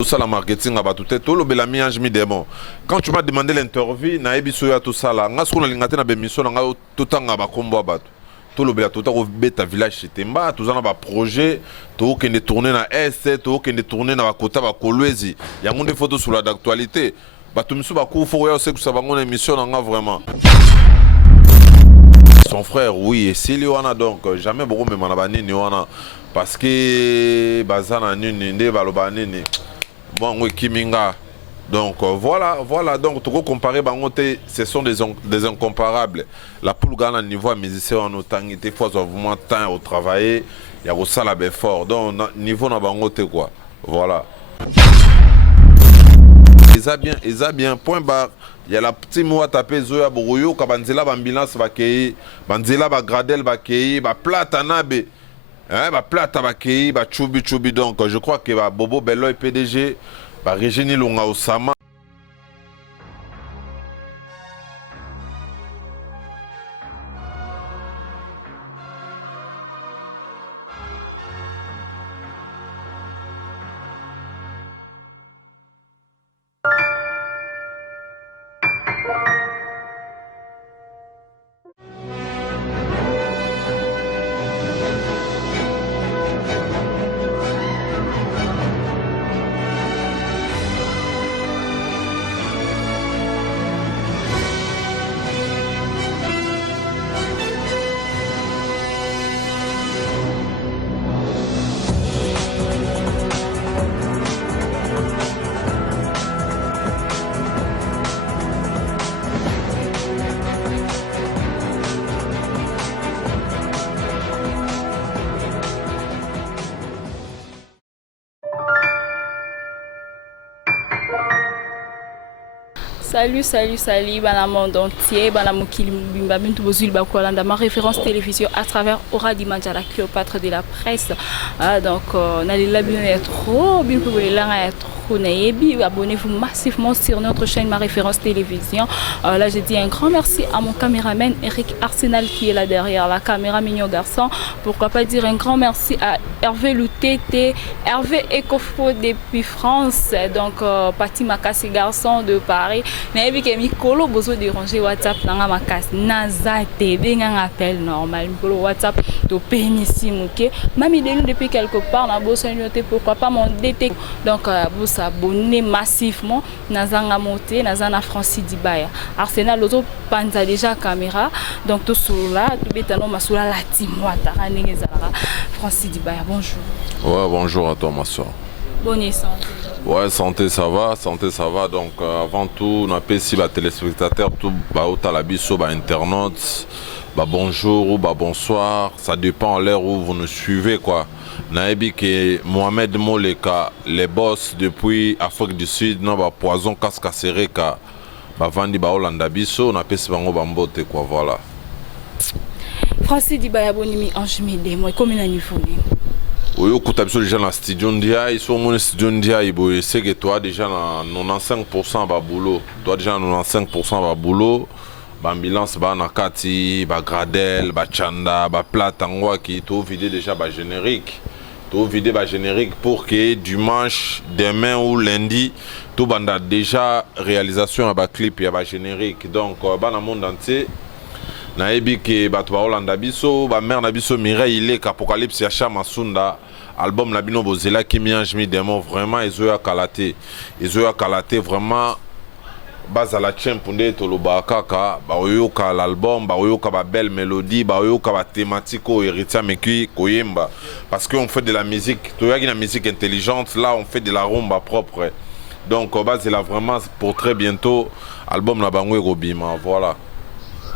Tout ça, la marketing, tout le belami ange mi démon. Quand tu m'as demandé l'interview, na ebi soya tout ça là, nga sou na lingate na bemission na nga tout anga ba kombo batu. Tout le bela tout ta beta village Chitemba, tout ça na ba projet, tout qui ne tourner na est, tout qui ne tourner na ba kota ba Kolwezi. Ya monde photos sur la d'actualité. Batu misu ba ku fo ya c'est que ça va ngone émission na nga vraiment. Son frère, oui, et s'il y en a donc, jamais beaucoup même en abani ni wana parce que bazana ni nde balobani ni. Bon, oui, Kiminga. Donc voilà, donc tu peux comparer bangote, ce sont des incomparables. La poule gagne niveau musicien en autant il faut vraiment temps au travail, il y a aussi la fort. Donc niveau na bangote quoi. Voilà. Ils a bien point barre. Il y a la petite mot à taper Zoya Bourou, Kabanzela Bambulance Bakei, Banzela Bagradel Bakei, Plata Nabe. Hein, bah plata bakei, bah choubi donc je crois que bah Bobo Bello et PDG, bah Régine Lunga Osama. Salut, bana monde entier, bana mokili bimba bintu bozuli bakolanda ma référence télévision à travers Aura Dimandjala Cléopâtre de la presse. Donc nalila bien trop bien pour les langues trop naïbi, abonnez-vous massivement sur notre chaîne ma référence télévision. Là je dis un grand merci à mon caméraman Eric Arsenal qui est là derrière la caméra, mignon garçon. Pourquoi pas dire un grand merci à Hervé Loutete, Hervé Ecofo depuis France, donc Pati Makasi garçon de Paris. Nayebi ke mikolo bozo déranger WhatsApp nanga makasi naza TV nga appel normal mikolo WhatsApp to penisi muke mami de nous depuis quelque part na boso noté pourquoi pas mon DT donc vous s'abonner massivement nazanga monter nazana Francis Dibaya Arsenal lozo panza déjà caméra donc tout cela tout betano masula la timwata ranenge zala Francis Dibaya bonjour. Ouais, bonjour à toi ma soeur. Bonne santé. Ouais, santé ça va. Donc avant tout, on appelle ici les téléspectateurs, tout Otalabiso, internautes, bonjour ou bonsoir, ça dépend à l'heure où vous nous suivez quoi. Naebi que Mohamed Moleka, les boss depuis Afrique du Sud, non poison casque serré ka vandi Hollanda biso, on appelle ici bambote quoi voilà. Francis Dibaya bonimi ange mede moi comme un niveau. Oui, écoute, déjà dans le studio Ndia, ils sont dans le studio Ndia, c'est que toi déjà dans 95% de boulot. Toi déjà dans 95% de boulot, l'ambulance, Nakati, Gradel, Chanda, Platangwa qui t'ont vidé déjà générique. T'ont vidé générique pour que dimanche, demain ou lundi, tout banda déjà réalisation à clip et générique. Donc, dans le monde entier, naebi ke bato ba Hollanda biso ba mère na biso Mireille il est Apocalypse ya Masunda album na bino bozela kimi ange mi démon vraiment ezoya kalate vraiment bazala chempunde toloba kaka ba oyoka l'album ba oyoka ba belle mélodie ba oyoka ba thématique o héritier meki koyemba parce qu'on fait de la musique toyaki na musique intelligente là on fait de la rumba propre donc bazela vraiment pour très bientôt album na bango robima voilà.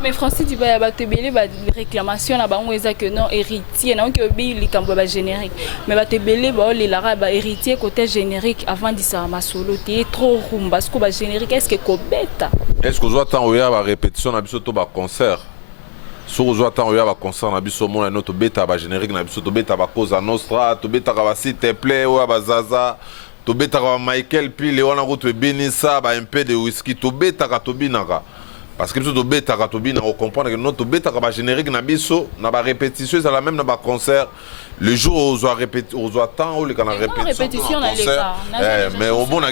Mais Francis Dibaya batebele ba réclamation na bango eza que non héritier non que bi likambo ba générique mais batebele ba le lara ba héritier côté générique avant de ça ma solo té trop rumba parce que ba générique est-ce que kobeta est-ce que vous attend oya ba répétition na biso to ba concert sur vous attend oya ba concert na biso mona no to beta ba générique na biso to beta ba cause nostra to beta ka ba s'il te plaît oya ba zaza to beta ka Michael puis Léon na go to benisa ba un peu de whisky to beta ka to binaka parce que biso tobetaka tobina comprendre que notre tobetaka ba générique na biso na ba répétition ça la même na ba concert le jour où on doit temps ou le kana répétition na concert mais au bon na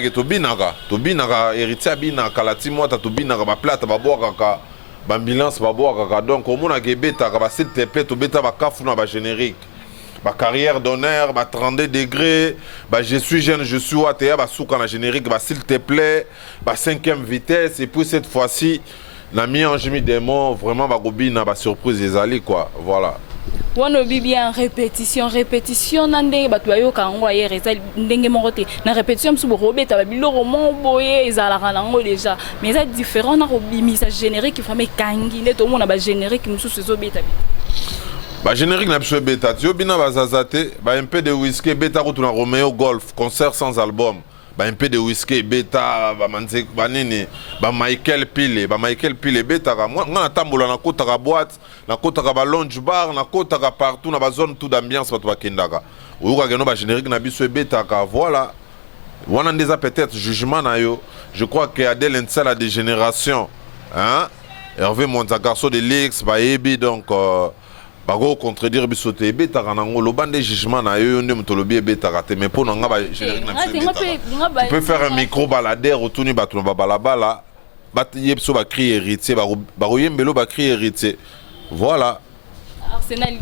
tobinaka héritier binaka la timo ta tobinaka ba plata ba boaka ba ambulance ba boaka donc au mona ke betaka ba s'il te plaît tobeta ba kafu na ba générique ba carrière d'honneur ba 32 degrés ba je suis jeune je suis watea ba souka na générique ba s'il te plaît ba 5e vitesse et puis cette fois-ci na mi ange mi démon vraiment ba gobina ba surprise ezali quoi voilà wana bien répétition na ndenge bato bayoka yango ayere eza ndenge moko te na répétition mosusu bokobeta babiloko mo boye ezalaka nango déjà mais eza différent na kobimisa générique vraiment ekangi nde tomona bagénérique mosusu ezobeta ba générique na biso ebeta ti yo bina bazaza te ba un peu de whisky ebeta kutu na Romeo Golf concert sans album ba un peu de whisky ebeta bamanze banini ba Michael Pile ebetaka nga na tambola na kotaka boîte na kotaka ba lounge bar na kotaka partout na ba zone tout d'ambiance bato bakendaka oyoka keno ba générique na biso ebetaka voilà wana ndeza peut-être jugement na yo je crois que Adèle Nsala la dégénération hein Hervé Monza garçon de l'X ba ebi donc bako contredire biso te ebetaka nango loba nde jugement na yo nde moto lobi ebetaka te mais mpo na nga ba générique na biso ebetaka tu peux faire un micro baladeur otuni bato na babalabala ye biso bakri héritier bakoyembelo bakri héritier voilà Arsenal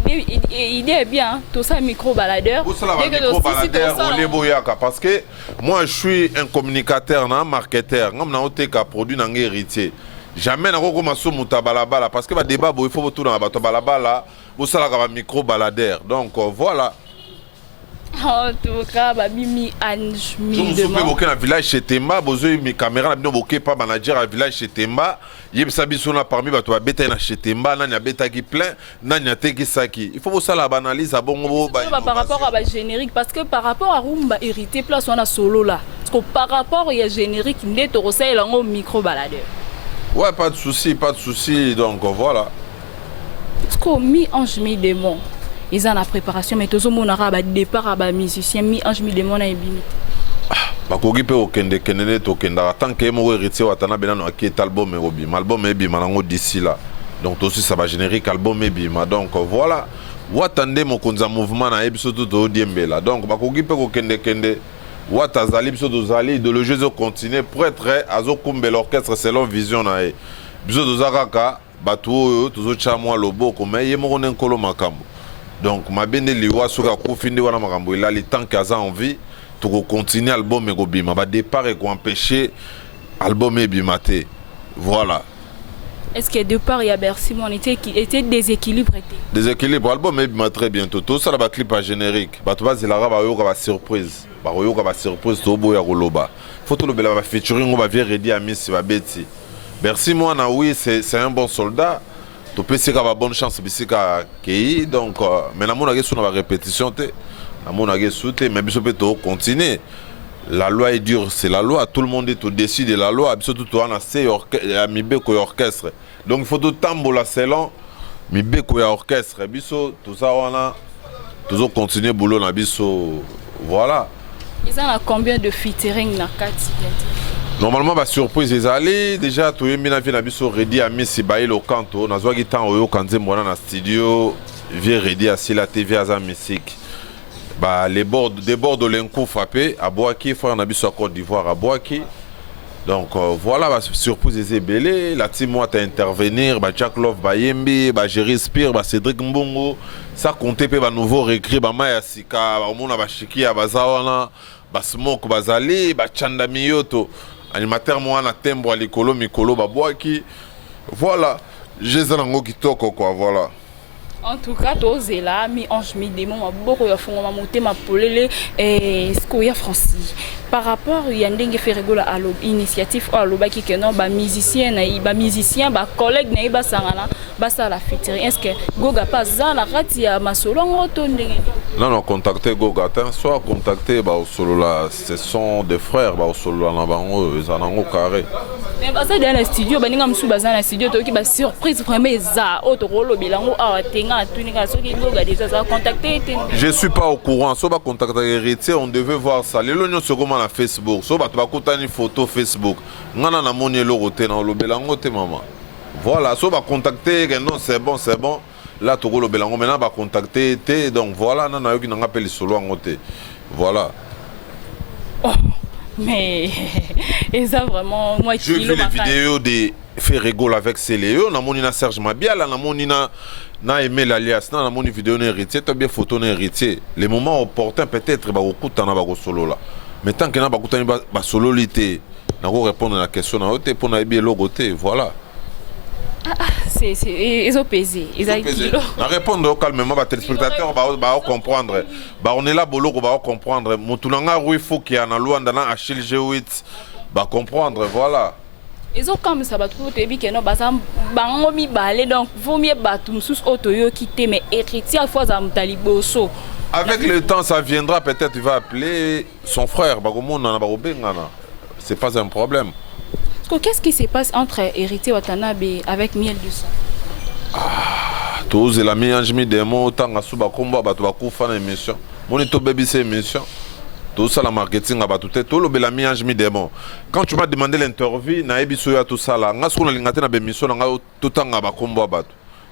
idée est bien tout ça micro baladeur parce que moi je suis un communicateur un marketeur ngam na oteka produit na nga héritier jamais nako koma so muta balabala parce que ba débat il faut tout dans bato balabala bo sala ka micro baladeur donc voilà en tout cas ba bimi ange mi de mo na village chez Temba bozo mi caméra na bino boké pas manager à village chez Temba yebisa biso na parmi bato ba beta na chez Temba nani abeta ki plein nani ateki saki il faut bo sala analyse à bongo par rapport à ba générique parce que par rapport à Rumba hérité place on a solo là parce que par rapport il y a générique ndeto rosela ngo micro baladeur. Ouais, pas de souci, donc voilà. Parce que mi-ange, mi-démon, ils ont la préparation, mais tout le monde a un départ à musicien, mi-ange, mi-démon, a une limite. Bakogi pe okende kenene tokenda tant que mo héritier watana benano aki album erobi album ebi manango d'ici là donc aussi ça va générique album ebi ma donc voilà watande mo konza mouvement na ebiso to diembela donc bakogi pe okende kende Watazali biso dozali idéologie zo continuer pour être azokumbe l'orchestre selon vision na e biso dozakaka bato oyo tozocha mwa loboko mais ye moko nkolo makambo donc mabende liwa soka kufindi wana makambo ilali tant qu'aza envie to continuer album e gobima ba départ e ko empêcher album e bimate voilà. Est-ce que départ il y a Bercy mon était déséquilibré déséquilibre album e bima très bientôt tout ça la clip à générique bato bazelara ba yo ka surprise baroyoka ba surprise to boya koloba photo le bela ba featuring ba vie ready à Miss ba beti merci moi na oui c'est un bon soldat to pesi ka ba bonne chance bisika kei donc mais na mona ke suna ba répétition te na mona ke soute mais biso pe to continuer la loi est dure c'est la loi tout le monde est au-dessus de la loi biso tout wana c'est mibeko orchestre donc il faut tout tambola selon mibeko ya orchestre biso tout ça wana toujours continuer boulot na biso voilà. Ils ont combien de featuring na kati? Normalement ba surprise ezali déjà to yembi na vie na biso ready à Miss Bailo Kanto na zwa gitan oyo kanze mwana na studio vie ready à Sila TV aza musique ba les bords des bords de l'enco frappé à Boaki frère na biso à Côte d'Ivoire à Boaki donc voilà ba surprise ezebele la team moi ta intervenir ba Jack Love ba Yembi ba Jerry Spear ba Cédric Mbongo ça compter pe ba nouveau récrit ba Maya Sika ba mona ba Shiki ya bazawana ba Smoke bazali ba Chanda Miyoto animateur moi na tembo likolo mikolo ba Boaki voilà jezalango kitoko quoi voilà. En tout cas, tous là, mi ange mi démon, beaucoup de font ma monter ma polele et ce qu'il y a Francis. Par rapport il y a des fait rigoler à l'initiative à l'oba qui que non ba musicien ba collègue na iba sangana ba ça la featuring est-ce que Goga pas ça la rati ya masolo ngoto ndenge non contacter Goga soit contacter ba solo là ce sont des frères ba solo na bango ezanango carré mais ba ça dans le studio ba ninga msu ba za na studio to ki ba surprise vraiment za auto rolo bilango a tenga tuninga so ki Goga déjà ça contacter je suis pas au courant so ba contacter héritier on devait voir ça les l'union se comment na Facebook so bato bakutani photo Facebook ngana na moni eloko te na olobelango te mama Voilà, so va contacter, non, c'est bon, c'est bon. Là, Togo le Belango, maintenant, va contacter, donc voilà, non, non, non, appelle solo en côté. Voilà. Oh, mais, et ça vraiment, moi, j'ai vu les vidéos de Ferrego avec Céléo, on a mon Serge Mabiala, on a mon na aimé l'alias, on a mon vidéo n'héritier, tu as bien photo n'héritier. Les moments opportuns, peut-être, bah, au coup, t'en as pas solo là. Mais tant qu'il y a pas solo l'été, on va répondre à la question, on va pour bien logo, voilà. Ils ont pesé. Ils ont pesé. On répondre calmement, les téléspectateurs vont comprendre. On est là pour comprendre. Moutulanga il faut qu'il y ait un loi dans Achille G8 va comprendre, voilà. Ils ont comme ça, tout le que non, bah mi balé donc vaut mieux battre sous autoyo quitter mais héritier à fois à Mtaliboso. Avec le temps, ça viendra peut-être. Il va appeler son frère. C'est pas un problème. Qu'est-ce qui se passe entre héritier Watanabe avec Miel du sang? Tous les amis, je me demande tant à Souba Comba, tu vas couper une émission. Mon éto baby c'est émission. Tout ça la marketing à tout tout le belami je me demande. Quand tu m'as demandé l'interview, na ebiso ya tout ça là, nga sona lingate na émission nga tout temps ba Comba ba.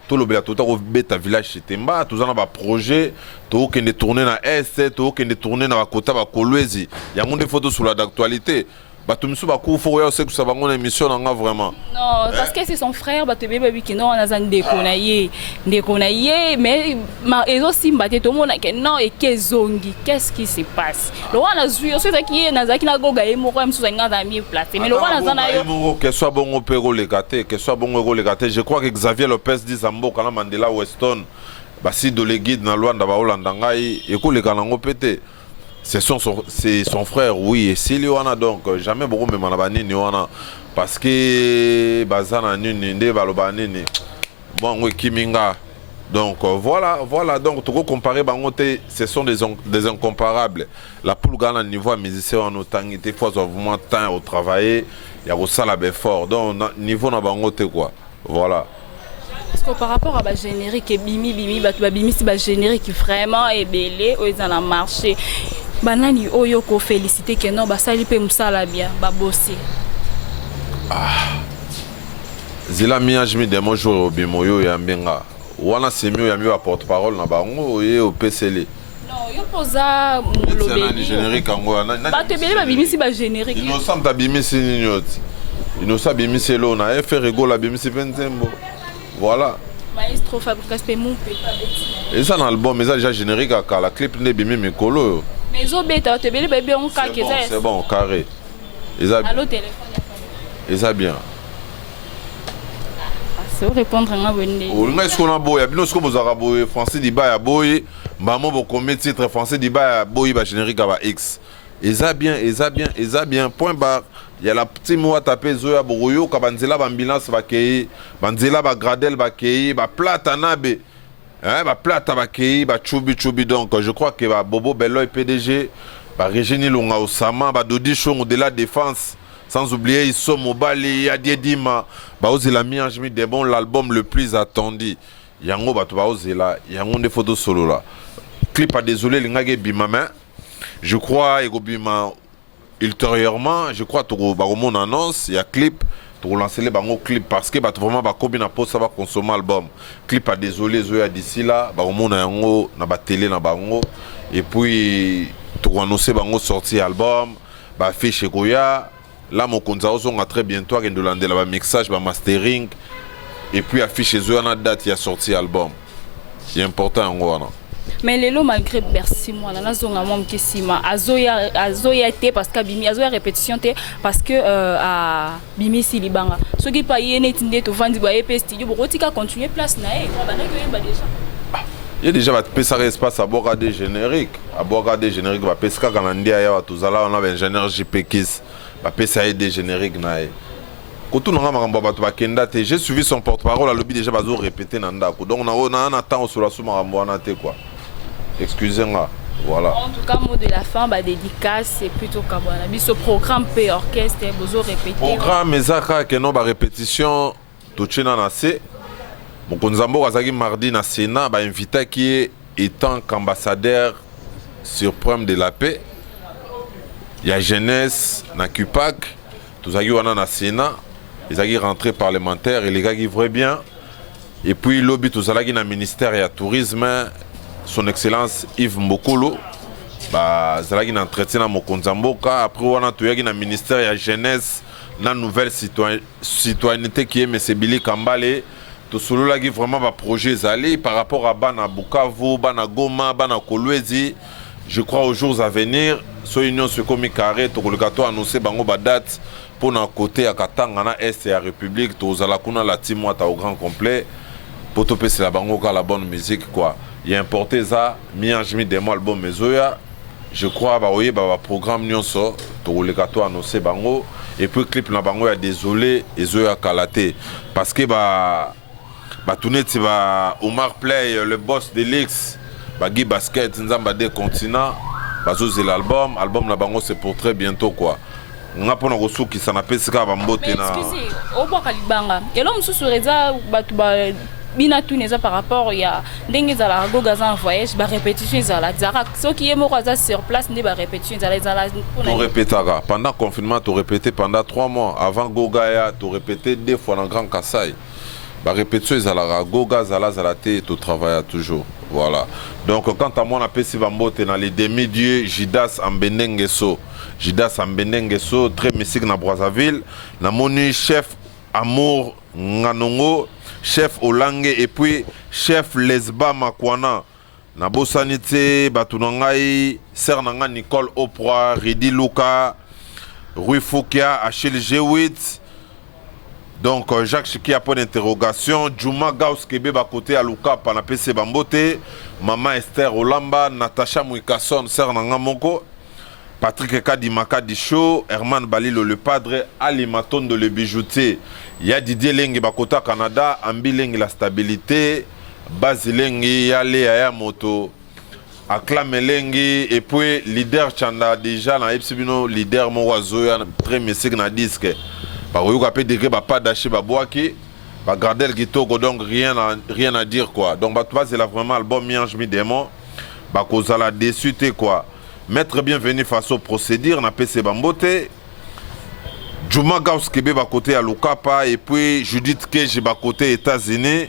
Tout le bela tout au beta village Chitemba, tout ça na ba projet, tout qui ne tourner na est, tout qui ne tourner na Kota ba Kolwezi. Il y a mon des photos sur la d'actualité. Batumsu bakou faut aussi que ça va mon émission là vraiment. Non, parce que c'est son frère Batebe baby qui non on a un déconaillé mais ils aussi batté tout le monde que non et que zongi qu'est-ce qui se passe? Le roi a joué aussi qui est nazaki na goga et mo comme sous un ami placé mais le roi na yo que soit bon au Pérou les gâtés, que soit bon au les gâtés. Je crois que Xavier Lopez dit Zambo quand Mandela Weston basi de les guide dans Luanda ba Holanda ngai et ko les kanango pété. C'est son frère, oui, et c'est lui, donc jamais beaucoup de manabanini, parce que Bazana Ninde, Balobanini, bon, oui, Kiminga. Donc voilà, donc tu peux comparer, ce sont des incomparables. La poule gagne niveau musicien en autant, il faut vraiment temps au travail, il y a aussi la fort, donc niveau na bangote quoi, voilà. Parce que par rapport à la générique, Bimi, c'est la générique vraiment est belé, ils ont marché. Banani oyo ko féliciter que non ba sali pe musala bien ba bosser. Zila mi ajmi de mon jour bimoyo ya mbenga. Wana semio ya mi wa porte-parole na bango ye o PCL. Non, yo posa lobeli. Générique ngo na. Ba te beli ba bimisi ba générique. Innocent ta bimisi ninyoti. Innocent bimisi lo na fait rigolo bimisi pentembo. Voilà. Maestro Fabrice Pemou pe pas bêtise. Et ça dans l'album mais ça déjà générique à la clip ne bimi mikolo. Mais zo beta te beli bébé on ka que ça. C'est bon carré. Allô téléphone. Et ça bien. C'est répondre à bonne. O nga est-ce qu'on a boy, bino sko bozaka boy français di ba ya boy, maman bo combien titre français di ba ya boy ba générique ba X. Et ça bien point barre. Il y a la petite mot à taper Zoya Boroyo, Kabanzela Bambulance Bakei, Banzela Bagradel Bakei, Platanabe, Plata Bakei, Choubi. Donc je crois que Bobo Belloy PDG, Régine Lunga Osama, Dodi Chong de la défense, sans oublier Isso Mobali, Yadiedima, Baozela Mianjmi des bons, l'album le plus attendu. Yango Baozela, Yango des photos solo là. Clip à désolé, l'ingage Bimama, je crois, Egobima. Ultérieurement, je crois que mon annonce, il y a clip, tu lancer les clip parce que vraiment combien na poste ça va consommer album. Clip à désolé Zoya d'ici là, mon nango na ba télé na bango et puis tu annoncer bango sorti album, ba fiche Goya, là mon konza on a très bientôt à Ndolande la mixage, ba mastering et puis affiche Zoya na date il y a sorti album. C'est important en gros. Mais lelo malgré Bercy moi na zonga mom kesima azoya té parce que bimi azoya répétition té parce que à bimi silibanga ce qui pas yene tinde to vandi ba EP studio botika continuer place na e ba na que ba déjà il y a déjà va pesa espace à boire des génériques va pesca quand on dit ya tout ça là on a un ingénieur JPKis va pesa des génériques na e Koto nanga makambo bato bakenda te j'ai suivi son porte-parole à lobby déjà bazo répéter na ndako donc on a temps sur la sous makambo wana te quoi. Excusez-moi, voilà. En tout cas, mot de la fin, dédicace, c'est plutôt comme ce programme P orchestre, vous répétez. Programme, mais ça, que non, répétition, tout china nase. Mon konzambo azagi mardi na Sénat, invité qui est en ambassadeur sur problème de la paix. Il y a jeunesse na Cupac, tout ça wana na Sénat. ils ont rentré parlementaire et les gars qui vont bien. Et puis lobby tout ça là qui dans ministère et tourisme, son excellence Yves Mbokolo, bah ça là qui entretien à Mokonzamboka. Après on a tout qui dans ministère et jeunesse, dans nouvelle citoyenneté qui est M. Billy Kambale. Tout cela là qui vraiment va projet aller par rapport à Bana Bukavu, Bana Goma, Bana Kolwezi. Je crois aux jours à venir, ce union se commis carré, tout le gâteau annoncé bango date pour notre côté à Katanga, Est et à République, tout la kuna la team au grand complet. Pour tout c'est la bango la bonne musique quoi. Il a importé ça, mi des mois album mesoya. Je crois bah oui bah programme nyonso, tout le gâteau annoncé bango et puis clip na bango ya désolé et zoya kalaté parce que bah tout net va Omar Play le boss de l'X Guy Basket Nzamba des continents bazoze l'album na bango c'est pour très bientôt quoi nga pona kosu ki sana pesika ba mbote na excusez au bois kalibanga et l'homme sous reza batu ba bina tout neza par rapport ya ndenge za la go gazan voyage ba répétition za la zara ce qui est moko za sur place ne ba répétition za la to répétera pendant confinement to répéter pendant 3 mois avant Gogaya to répéter 2 fois dans Grand Kassai. Bah répétition zala goga zala te to travaille toujours voilà donc quant à moi on appelle si bambote dans les demi-dieux Jidas Ambenengeso très mystique na Brazzaville na moni chef Amour Nganongo chef Olange et puis chef Lesba Makwana na bosanité batunangai ser nanga Nicole Oprah Ridi Luka Rui Foukia Achille G8. Donc Jacques Chiki a point d'interrogation. Juma Gauss Kebe côté à Luka pana PC Bambote. Maman Esther Olamba, Natacha Mouikasson, Ser Nangamoko. Patrick Kadi Makadi Show, Herman Balilo le padre, Ali Maton de le bijoutier. Il y a Didier Lengi Bakota Canada, Ambi Lengi la stabilité, Basilengi Yale Ayamoto, Acclame Lengi et puis leader Chanda déjà dans Epsibino, leader Mowazoya, très message na disque. Par où on peut dire pas d'acheter Babouaki, Gardel Gitoko donc rien à dire quoi. Donc c'est là vraiment album Miange mi démon, Kozala déçu quoi. Maître bienvenu face au procédure na PC Bambote. Juma Gauss Kebe côté à Lukapa et puis Judith Keji côté États-Unis.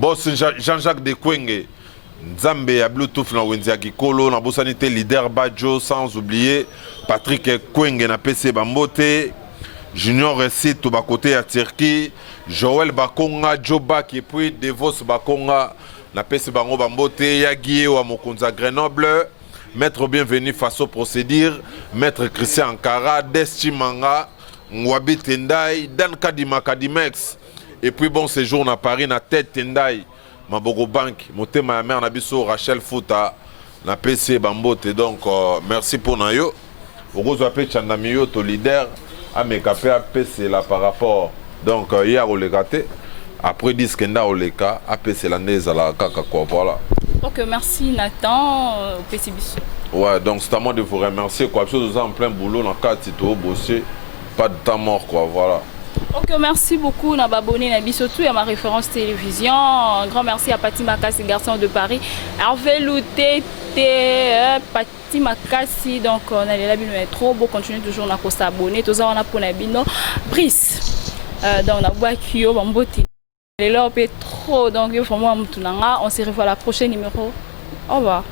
Boss Jean-Jacques de Kwenge. Nzambe ya Bluetooth na Wenzia Kikolo na bosanité leader Badjo sans oublier Patrick Kwenge na PC Bambote. Junior Récit tout côté à Turquie, Joël Bakonga, Jobak et puis Devos Bakonga, na PC Bango Bambote, Yaguié ou à Mokonza Grenoble, Maître bienvenu face au procédure, Maître Christian Ankara, Desti Manga, Ngwabi Tendai, Dan Kadima Kadimex, et puis bon séjour à Paris, na tête Tendai, Mabogo Bank, Motema ya mère Nabiso, Rachel Fouta, na PC Bambote, donc merci pour Nayo, Ogozo Ape Chandamiyo, to leader. À mes capés c'est là par rapport donc hier au légaté après disquenda au léka c'est la nez à la caca quoi voilà. Ok merci Nathan au PCBC. Ouais donc c'est à moi de vous remercier quoi parce que nous sommes en plein boulot dans le cadre de bosser pas de temps mort quoi voilà. Ok merci beaucoup na abonné na bisotou à ma référence télévision. Un grand merci à Pati Makassi garçon de Paris. Hervé Louté Pati Makassi donc on a les labels trop beau continuer toujours na s'abonner tous on a pour na bino Brice donc on a bois kio bambote les là trop donc vraiment on se revoit la prochaine numéro. Au revoir.